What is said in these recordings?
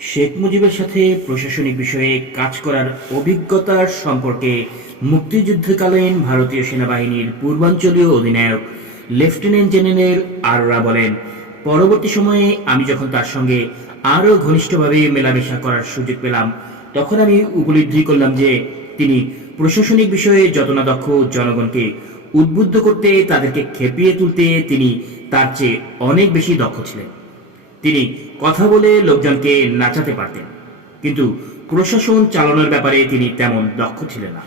শেখ মুজিবের সাথে প্রশাসনিক বিষয়ে কাজ করার অভিজ্ঞতার সম্পর্কে মুক্তিযুদ্ধকালীন ভারতীয় সেনাবাহিনীর পূর্বাঞ্চলীয় অধিনায়ক লেফটেন্যান্ট জেনারেল আররা বলেন, পরবর্তী সময়ে আমি যখন তার সঙ্গে আরও ঘনিষ্ঠভাবে মেলামেশা করার সুযোগ পেলাম, তখন আমি উপলব্ধি করলাম যে তিনি প্রশাসনিক বিষয়ে যত না দক্ষ জনগণকে উদ্বুদ্ধ করতে তাদেরকে খেপিয়ে তুলতে তিনি তার চেয়ে অনেক বেশি দক্ষ ছিলেন। তিনি কথা বলে লোকজনকে নাচাতে পারতেন। কিন্তু প্রশাসন চালানোর ব্যাপারে তিনি তেমন দক্ষ ছিলেন না।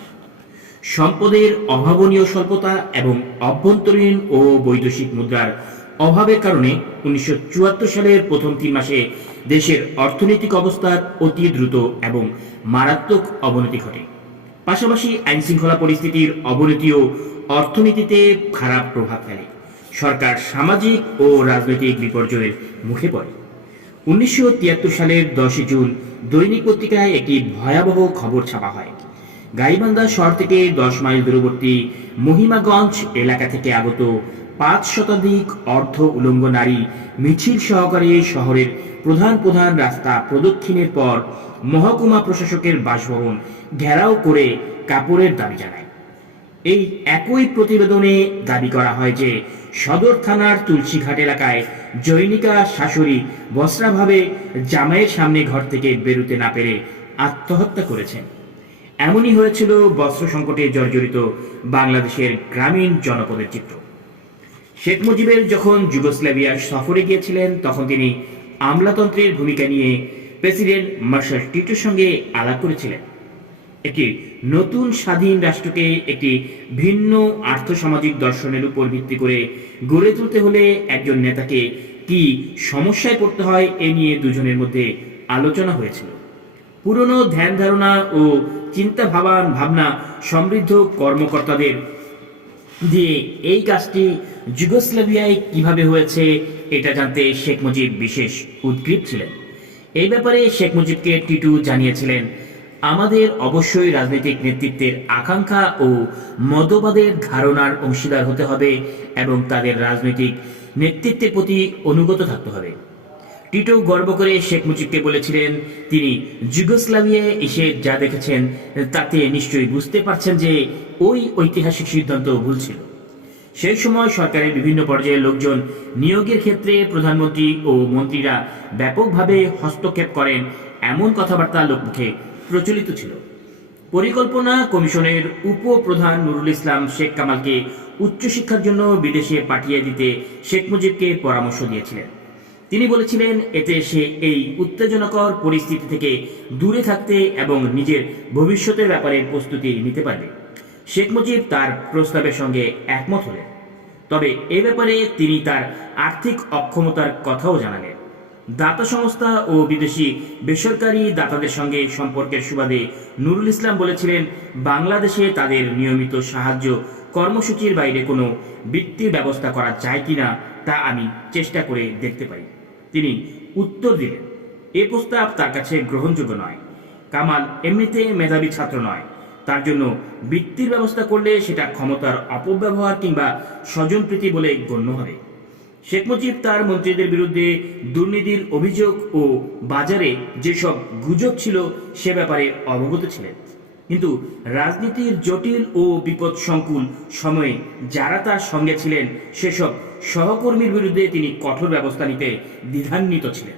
সম্পদের অভাবনীয় স্বল্পতা এবং অভ্যন্তরীণ ও বৈদেশিক মুদ্রার অভাবের কারণে উনিশশো চুয়াত্তর সালের প্রথম তিন মাসে দেশের অর্থনৈতিক অবস্থার অতি দ্রুত এবং মারাত্মক অবনতি ঘটে। পাশাপাশি আইনশৃঙ্খলা পরিস্থিতির অবনতিও অর্থনীতিতে খারাপ প্রভাব ফেলে। সরকার সামাজিক ও রাজনৈতিক বিপর্যয়ের মুখে পড়ে। উনিশশো তিয়াত্তর সালের দশই জুন দৈনিক পত্রিকায় একটি ভয়াবহ খবর ছাপা হয়। গাইবান্ধা শহর থেকে দশ মাইল দূরবর্তী মহিমাগঞ্জ এলাকা থেকে আগত পাঁচ শতাধিক অর্ধ উলঙ্গ নারী মিছিল সহকারে শহরের প্রধান প্রধান রাস্তা প্রদক্ষিণের পর মহকুমা প্রশাসকের বাসভবন ঘেরাও করে কাপড়ের দাবি জানায়। এই একই প্রতিবেদনে দাবি করা হয় যে সদর থানার তুলসীঘাট এলাকায় জৈনিকা শাশুড়ি বস্ত্রাভাবে জামাইয়ের সামনে ঘর থেকে বেরোতে না পেরে আত্মহত্যা করেছেন। এমনই হয়েছিল বস্ত্র সংকটে জর্জরিত বাংলাদেশের গ্রামীণ জনপদের চিত্র। শেখ মুজিবের যখন যুগোস্লাভিয়া সফরে গিয়েছিলেন, তখন তিনি আমলাতন্ত্রের ভূমিকা নিয়ে প্রেসিডেন্ট মার্শাল টিটোর সঙ্গে আলাপ করেছিলেন। একটি নতুন স্বাধীন রাষ্ট্রকে একটি ভিন্ন আর্থসামাজিক দর্শনের উপর ভিত্তি করে গড়ে তুলতে হলে একজন নেতাকে কি সমস্যায় পড়তে হয় এ নিয়ে দুজনের মধ্যে আলোচনা হয়েছিল। পুরনো ধ্যান ধারণা ও চিন্তা ভাবান ভাবনা সমৃদ্ধ কর্মকর্তাদের দিয়ে এই কাজটি যুগোস্লাভিয়ায় কীভাবে হয়েছে এটা জানতে শেখ মুজিব বিশেষ উদ্গ্রীব ছিলেন। এই ব্যাপারে শেখ মুজিবকে টিটু জানিয়েছিলেন আমাদের অবশ্যই রাজনৈতিক নেতৃত্বের আকাঙ্ক্ষা ও মতবাদের ধারণার অংশীদার হতে হবে এবং তাদের রাজনৈতিক নেতৃত্বের প্রতি অনুগত থাকতে হবে। টিটো গর্ব করে শেখ মুজিবকে বলেছিলেন, তিনি যুগোস্লাভিয়ায় এসে যা দেখেছেন তাতে নিশ্চয়ই বুঝতে পারছেন যে ওই ঐতিহাসিক সিদ্ধান্ত ভুল ছিল। সেই সময় সরকারের বিভিন্ন পর্যায়ের লোকজন নিয়োগের ক্ষেত্রে প্রধানমন্ত্রী ও মন্ত্রীরা ব্যাপকভাবে হস্তক্ষেপ করেন, এমন কথাবার্তা লোকমুখে প্রচলিত ছিল। পরিকল্পনা কমিশনের উপপ্রধান নুরুল ইসলাম শেখ কামালকে উচ্চশিক্ষার জন্য বিদেশে পাঠিয়ে দিতে শেখ মুজিবকে পরামর্শ দিয়েছিলেন। তিনি বলেছিলেন, এতে সে এই উত্তেজনাকর পরিস্থিতি থেকে দূরে থাকতে এবং নিজের ভবিষ্যতের ব্যাপারে প্রস্তুতি নিতে পারবে। শেখ মুজিব তার প্রস্তাবের সঙ্গে একমত হলেন। তবে এ ব্যাপারে তিনি তার আর্থিক অক্ষমতার কথাও জানালেন। দাতা সংস্থা ও বিদেশি বেসরকারি দাতাদের সঙ্গে সম্পর্কের সুবাদে নুরুল ইসলাম বলেছিলেন, বাংলাদেশে তাদের নিয়মিত সাহায্য কর্মসূচির বাইরে কোনো বৃত্তির ব্যবস্থা করা যায় কিনা তা আমি চেষ্টা করে দেখতে পারি তিনি উত্তর দিলেন, এ প্রস্তাব তার কাছে গ্রহণযোগ্য নয়। কামাল এমনিতে মেধাবী ছাত্র নয়। তার জন্য বৃত্তির ব্যবস্থা করলে সেটা ক্ষমতার অপব্যবহার কিংবা স্বজনপ্রীতি বলে গণ্য হবে। শেখ মুজিব তার মন্ত্রীদের বিরুদ্ধে দুর্নীতির অভিযোগ ও বাজারে যেসব গুজব ছিল সে ব্যাপারে অবগত ছিলেন। কিন্তু রাজনীতির জটিল ও বিপদ সংকুল সময়ে যারা তার সঙ্গে ছিলেন, সেসব সহকর্মীর বিরুদ্ধে তিনি কঠোর ব্যবস্থা নিতে দ্বিধান্বিত ছিলেন।